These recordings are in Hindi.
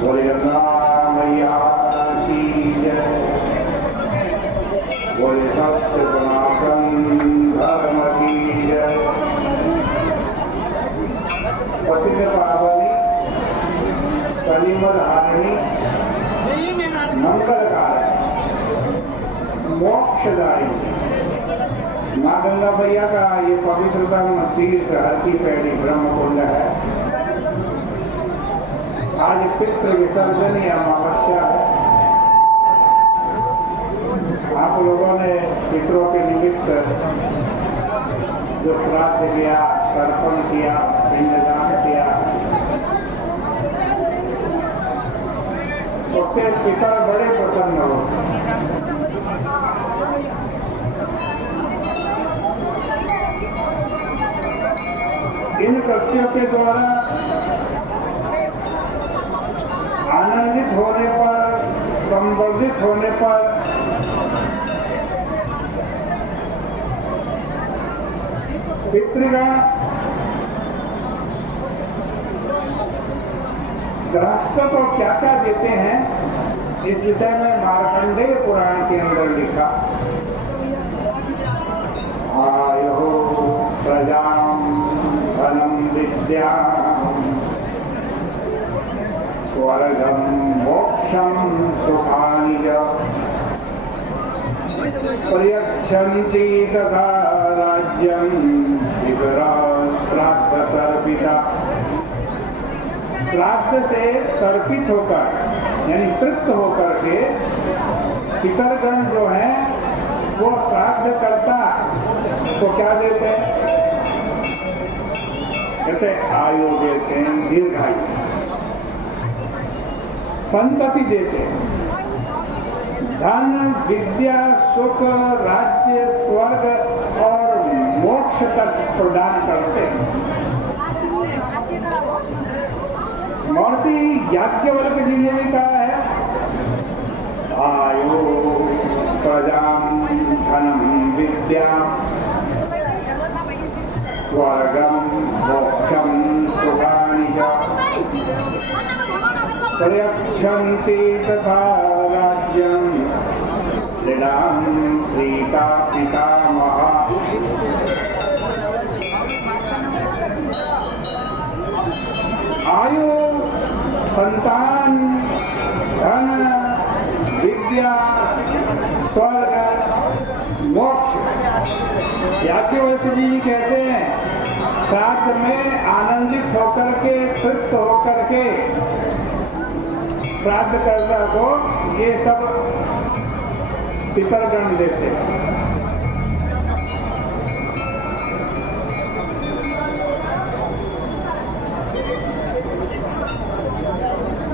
बोले गंगा मैया की जय। बोले सत्य सनातन धर्म की जय। पतित पावनी कलिमल हारिणी मंगलकारी मोक्षदायी माँ गंगा मैया का ये पवित्रतम तीर्थ हरकी पैड़ी ब्रह्मकुंड है। आज पितृ विसर्जन या अमावस्या है। आप लोगों ने पितरों के निमित्त जो श्राद्ध किया, तर्पण किया, पिंडदान किया, उससे पितर बड़े प्रसन्न हो। इन कृत्यों के द्वारा आनंदित होने पर, संवर्धित होने पर पितृगण गृहस्थ को क्या क्या देते हैं, इस विषय में मार्कंडेय पुराण के अंदर लिखा। आयो प्रजाम धनम विद्याम स्वर्गम मोक्षम सुखानि च प्रयच्छन्ति तथा राज्यम श्राद्ध तर्पिता। श्राद्ध से तर्पित होकर यानी तृप्त होकर के पितरगण जो हैं वो श्राद्ध करता तो क्या देते हैं? जैसे आयु देते हैं, दीर्घायु, संतति देते हैं, धन, विद्या, सुख, राज्य, स्वर्ग और मोक्ष तक प्रदान करते हैं। महर्षि याज्ञवल्क्य जी ने भी कहा है, आयु प्रजाम धनम विद्या स्वर्गम मोक्षम सुखानि च प्रयच्छन्ति तथा राज्यं ऋणां प्रीता पितामहा। आयु, संतान, धन, विद्या, स्वर्ग, मोक्ष। याज्ञवल्क्य जी कहते हैं श्राद्ध में आनंदित होकर के, तृप्त होकर के श्राद्धकर्ता को ये सब पितरगण देते हैं।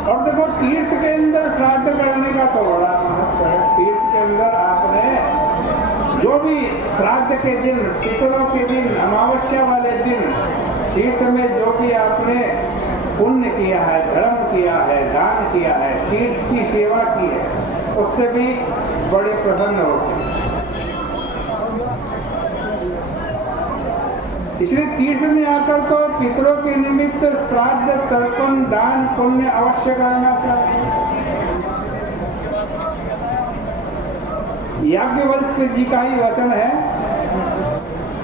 और देखो तीर्थ के अंदर श्राद्ध करने का तो बड़ा महत्व है। तीर्थ के अंदर आपने जो भी श्राद्ध के दिन, पितरों के दिन, अमावस्या वाले दिन तीर्थ में जो भी आपने पुण्य किया है, धर्म किया है, दान किया है, तीर्थ की सेवा की है, उससे भी बड़े प्रसन्न होते हैं। इसलिए तीर्थ में आकर तो पितरों के निमित्त श्राद्ध, तर्पण, दान, पुण्य अवश्य करना चाहिए। याज्ञवल्क्य जी का ही वचन है,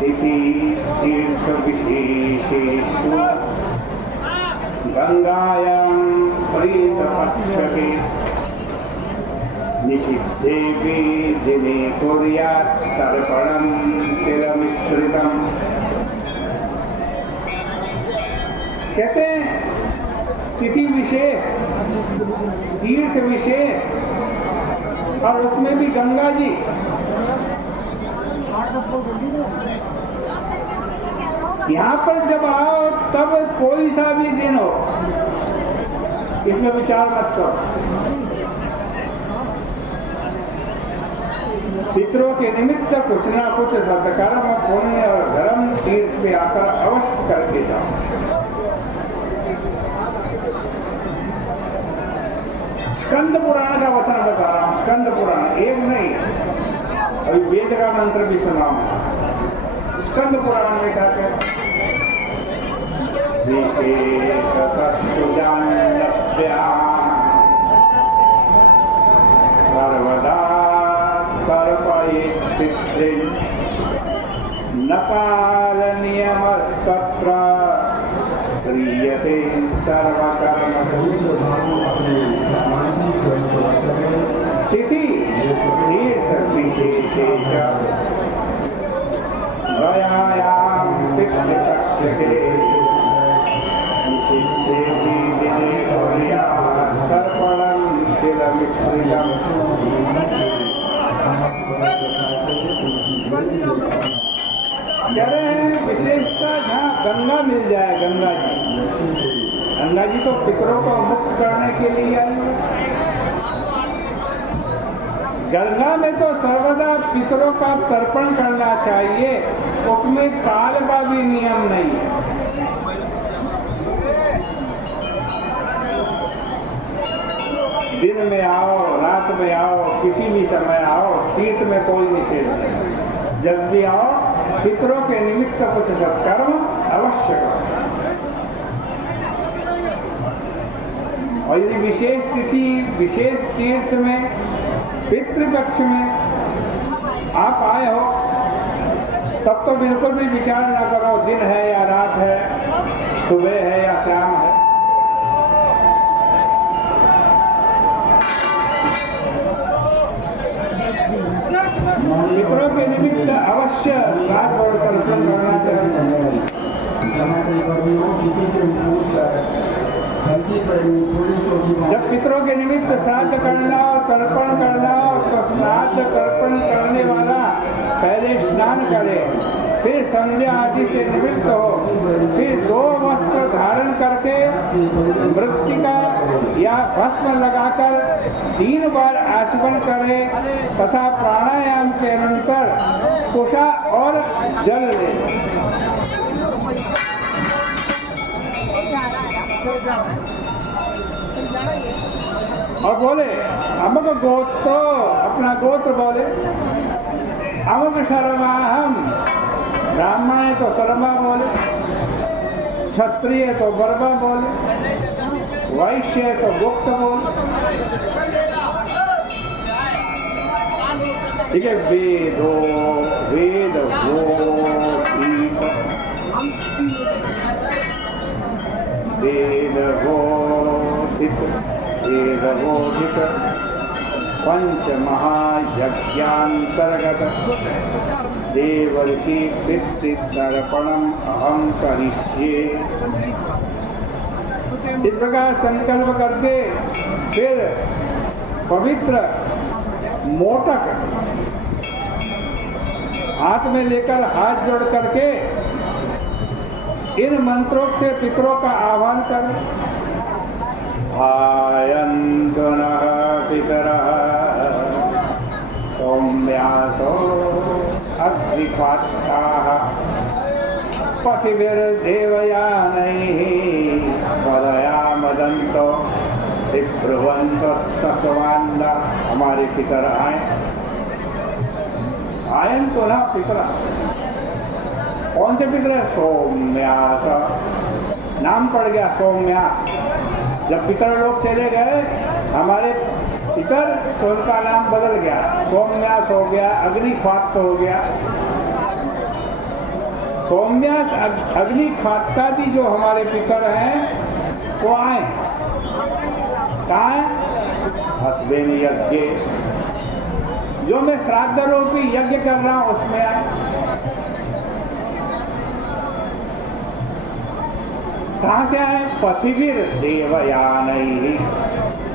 इति तीर्थ विशेषेषु गंगायां प्रीतपक्षके निषिद्धेऽपि दिने कुर्यात् तर्पणं तिलमिश्रितम्। कहते हैं तिथि विशेष, तीर्थ विशेष, और उसमें भी गंगा जी। यहाँ पर जब आओ तब कोई सा भी दिन हो, इसमें विचार मत करो। पितरों के निमित्त कुछ ना कुछ सत्कर्म, पुण्य और धर्म तीर्थ पे आकर अवश्य करके जाओ। स्कंद पुराण का वचन बता रहा हूँ। स्कंद पुराण एक नहीं, अभी वेद का मंत्र भी सुनाऊंगा। स्कंद पुराण में क्या कहते हैं? विशेषतस्तु जान्यव्याम तिथि तीर्थ विशेषे च गयायां पितृपक्षके निषिद्धे दिने कुर्यात् तर्पणं तिलमिश्रितम्। कह रहे हैं विशेषता जहाँ गंगा मिल जाए, गंगा जी तो पितरों को मुक्त करने के लिए आई है। गंगा में तो सर्वदा पितरों का तर्पण करना चाहिए, उसमें काल का भी नियम नहीं है। दिन में आओ, रात में आओ, किसी भी समय आओ, तीर्थ में कोई निषेध नहीं। जब भी आओ पितरों के निमित्त कुछ सत्कर्म अवश्य करो। और यदि विशेष तिथि, विशेष तीर्थ में, पितृपक्ष में आप आए हो, तब तो बिल्कुल भी विचार न करो दिन है या रात है, सुबह है या शाम है। पितरों के निमित्त अवश्य श्राद्ध और तर्पण करना चाहिए। जब पितरों के निमित्त श्राद्ध करना और तर्पण करना हो तो श्राद्ध तर्पण करने वाला पहले स्नान करे, फिर संध्या आदि से निवृत्त हो, फिर 2 वस्त्र धारण करके मृत्तिका या भस्म लगाकर 3 बार आचमन करे तथा प्राणायाम के अनंतर कुशा और जल ले। और बोले अमुक गोत्र, अपना गोत्र बोले, अमुक शर्मा हम, ब्राह्मण है तो शर्मा बोले, क्षत्रिय है तो बर्मा बोले, वैश्य है तो गुप्त बोले। ठीक है, वेदो वेद वेदबोधित पंच महायज्ञांतर्गत देवर्षि पितृतर्पणम अहम करिष्ये। इस प्रकार संकल्प करके फिर पवित्र मोटक हाथ में लेकर हाथ जोड़ करके इन मंत्रों से पितरों का आह्वान कर। आयन्तु नः पितरः सौम्यासो अग्निपात्राः पथिभिर्देवयानैः स्वदया मदन्तो विब्रुवन्तो तस्वान्दा। हमारे पितर आए, आयन्तु नः पितरः। कौन से पितर है? सौम्यास, नाम पड़ गया सौम्यास। जब पितर लोग चले गए हमारे पितर, तो उनका नाम बदल गया, सौम्यास हो गया, अग्निखात्य हो गया। सौम्यास अग्निखात्यादि जो हमारे पितर हैं वो आए। कहाँ है? हस्बेन यज्ञ, जो मैं श्राद्ध रूपी यज्ञ कर रहा हूं उसमें आए। कहाँ से आए? पथिभिर देवयानैः,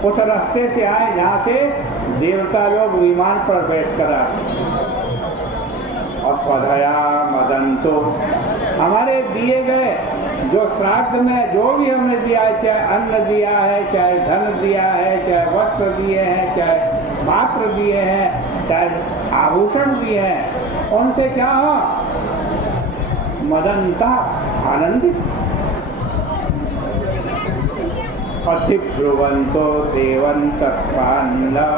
उस रास्ते से आए जहाँ से देवता लोग विमान पर बैठकर आए। और स्वधया मदंतो, हमारे दिए गए जो श्राद्ध में जो भी हमने दिया है, चाहे अन्न दिया है, चाहे धन दिया है, चाहे वस्त्र दिए हैं, चाहे पात्र दिए हैं, चाहे आभूषण दिए हैं, उनसे क्या हो? मदंता, आनंदित। अधिब्रुवन्तो देवन्तस्मान्ना,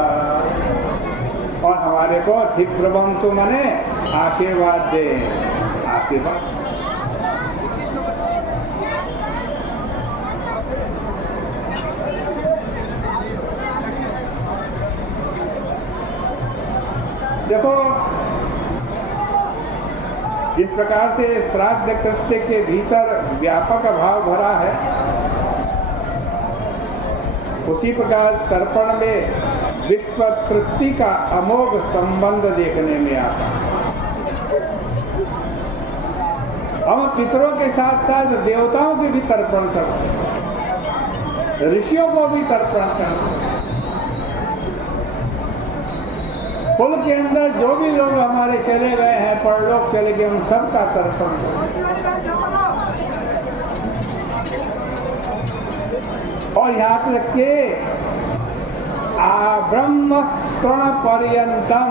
और हमारे को अधिब्रुवन्तु मने आशीर्वाद दे, आशीर्वाद। देखो जिस प्रकार से श्राद्ध कृत्य के भीतर व्यापक भाव भरा है, उसी प्रकार तर्पण में विश्व तृप्ति का अमोघ संबंध देखने में आता है। हम पितरों के साथ साथ देवताओं के भी तर्पण करते हैं, ऋषियों को भी तर्पण करते हैं। कुल के अंदर जो भी लोग हमारे चले गए हैं, परलोक चले गए, उन सबका तर्पण करते हैं। और यहाँ तक के ब्रह्म तृण पर्यंतम,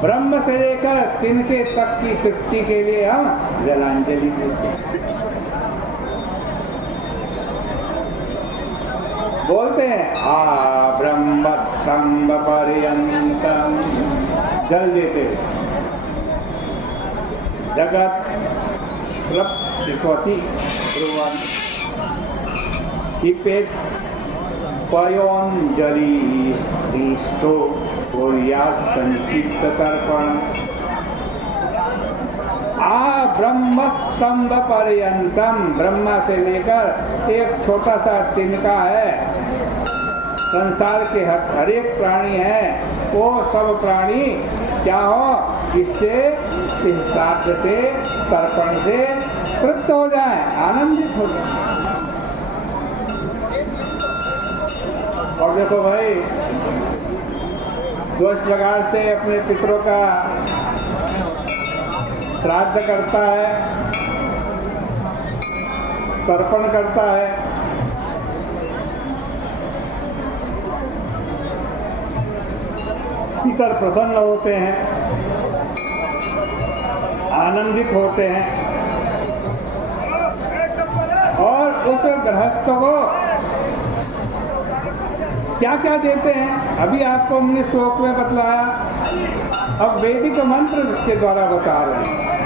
ब्रह्म से लेकर तिनके तक की तृप्ति के लिए हम जलांजलि देते हैं। बोलते हैं ब्रह्म स्तंभ पर्यंतम, जल देते जगत त्रिपति ध्रुवन शिपेत पयोंजलि ख्रीष्टो संक्षिप्त तर्पण। ब्रह्म स्तंभ पर्यंतम, ब्रह्मा से लेकर एक छोटा सा तिनका है, संसार के हर एक प्राणी है, वो सब प्राणी क्या हो, इससे इस श्राद्ध से तर्पण से तृप्त हो जाए, आनंदित हो जाए। और देखो भाई, जो इस प्रकार से अपने पितरों का श्राद्ध करता है, तर्पण करता है, पितर प्रसन्न होते हैं, आनंदित होते हैं। और उस गृहस्थ को क्या क्या देते हैं, अभी आपको हमने श्लोक में बतलाया, अब वैदिक मंत्र के द्वारा बता रहे हैं।